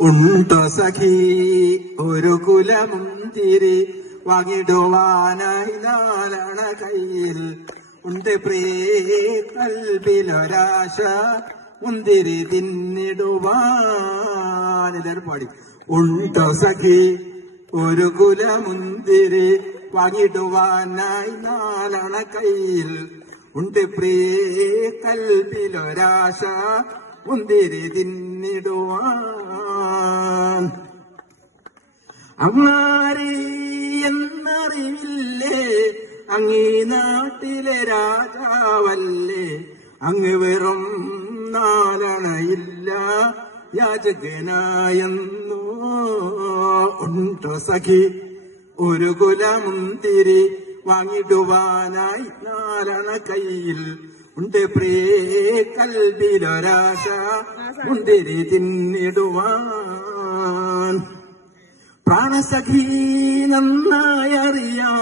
ഉണ്ടോ സഖി ഒരു കുലമുന്തിരി വാങ്ങിടുവാനായി നാലണ കയ്യിൽ. ഉണ്ട് പ്രിയേ കൽബിലൊരാശ മുന്തിരി തിന്നിടുവാൻ. എല്ലാവരും ഉണ്ടോ സഖി ഒരു കുലമുന്തിരി വാങ്ങിടുവാനായി നാലണ കയ്യിൽ. ഉണ്ട് പ്രിയേ കൽബിലൊരാശ മുന്തിരി തിന്നിടുവാൻ. അങ്ങാരി എന്നറിവില്ലേ? അങ്ങീ നാട്ടിലെ രാജാവല്ലേ? അങ്ങ് വെറും നാലണയില്ല. യാചകനായെന്നോ ഉണ്ടോ സഖി? ഒരു കുലമുന്തിരി വാങ്ങിടുവാനായി നാരണ കയ്യിൽ. ഉണ്ട് പ്രിയേ കൽബിലൊരാശ മുന്തിരി തിന്നിടുവാൻ. പ്രാണസഖീ നന്നായി അറിയാം.